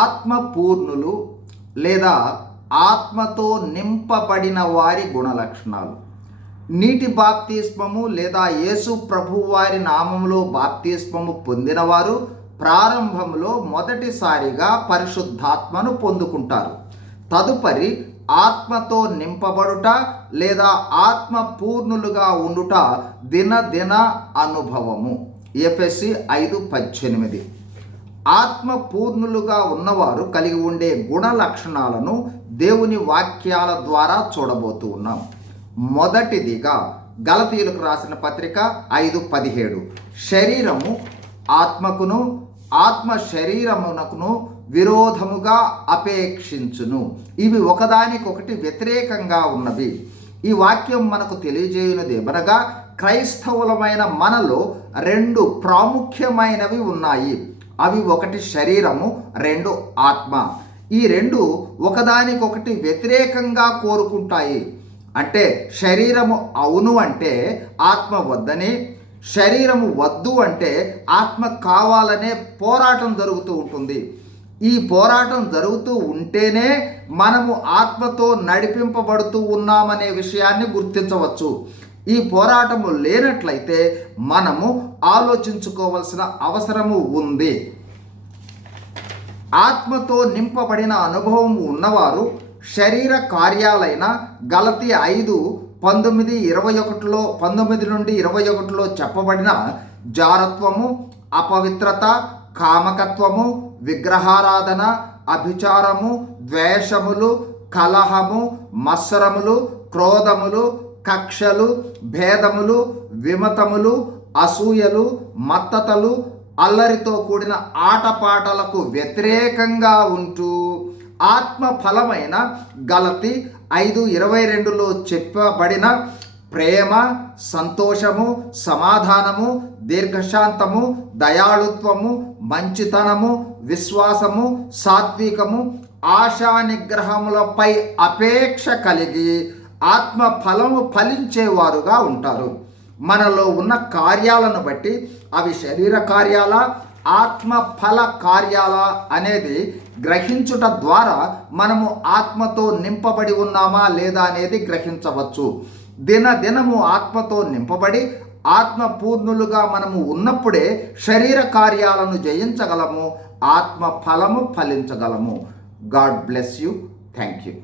ఆత్మపూర్ణులు లేదా ఆత్మతో నింపబడిన వారి గుణలక్షణాలు. నీటి బాప్తిస్మము లేదా యేసు ప్రభు వారి నామములో బాప్తిస్మము పొందినవారు ప్రారంభంలో మొదటిసారిగా పరిశుద్ధాత్మను పొందుకుంటారు. తదుపరి ఆత్మతో నింపబడుట లేదా ఆత్మ పూర్ణులుగా ఉండుట దినదిన అనుభవము. ఎఫెసీ 5:18. ఆత్మ పూర్ణులుగా ఉన్నవారు కలిగి ఉండే గుణ లక్షణాలను దేవుని వాక్యాల ద్వారా చూడబోతూ ఉన్నాం. మొదటిదిగా గలతీయులకు రాసిన పత్రిక 5:17. శరీరము ఆత్మకును ఆత్మ శరీరమునకును విరోధముగా అపేక్షించును, ఇవి ఒకదానికొకటి వ్యతిరేకంగా ఉన్నవి. ఈ వాక్యం మనకు తెలియజేయునది ఏమనగా క్రైస్తవులమైన మనలో రెండు ప్రాముఖ్యమైనవి ఉన్నాయి. అవి ఒకటి శరీరము, రెండు ఆత్మ. ఈ రెండు ఒకదానికొకటి వ్యతిరేకంగా కోరుకుంటాయి. అంటే శరీరము అవును అంటే ఆత్మ వద్దని, శరీరము వద్దు అంటే ఆత్మ కావాలనే పోరాటం జరుగుతూ ఉంటుంది. ఈ పోరాటం జరుగుతూ ఉంటేనే మనము ఆత్మతో నడిపింపబడుతూ ఉన్నామనే విషయాన్ని గుర్తించవచ్చు. ఈ పోరాటము లేనట్లయితే మనము ఆలోచించుకోవాల్సిన అవసరము ఉంది. ఆత్మతో నింపబడిన అనుభవం ఉన్నవారు శరీర కార్యాలైన గలతీ 5:19-21లో 19-21లో చెప్పబడిన జారత్వము, అపవిత్రత, కామకత్వము, విగ్రహారాధన, అభిచారము, ద్వేషములు, కలహము, మత్సరములు, క్రోధములు, కక్షలు, భేదములు, విమతములు, అసూయలు, మత్తతలు, అల్లరితో కూడిన ఆటపాటలకు వ్యతిరేకంగా ఉంటూ ఆత్మ ఫలమైన గలతీ 5:22లో చెప్పబడిన ప్రేమ, సంతోషము, సమాధానము, దీర్ఘశాంతము, దయాళుత్వము, మంచితనము, విశ్వాసము, సాత్వికము, ఆశా నిగ్రహములపై అపేక్ష కలిగి ఆత్మ ఫలము ఫలించేవారుగా ఉంటారు. మనలో ఉన్న కార్యాలను బట్టి అవి శరీర కార్యాల, ఆత్మ ఫల కార్యాల అనేది గ్రహించుట ద్వారా మనము ఆత్మతో నింపబడి ఉన్నామా లేదా అనేది గ్రహించవచ్చు. దినదినము ఆత్మతో నింపబడి ఆత్మ పూర్ణులుగా మనము ఉన్నప్పుడే శరీర కార్యాలను జయించగలము, ఆత్మ ఫలము ఫలించగలము. God bless you. Thank you.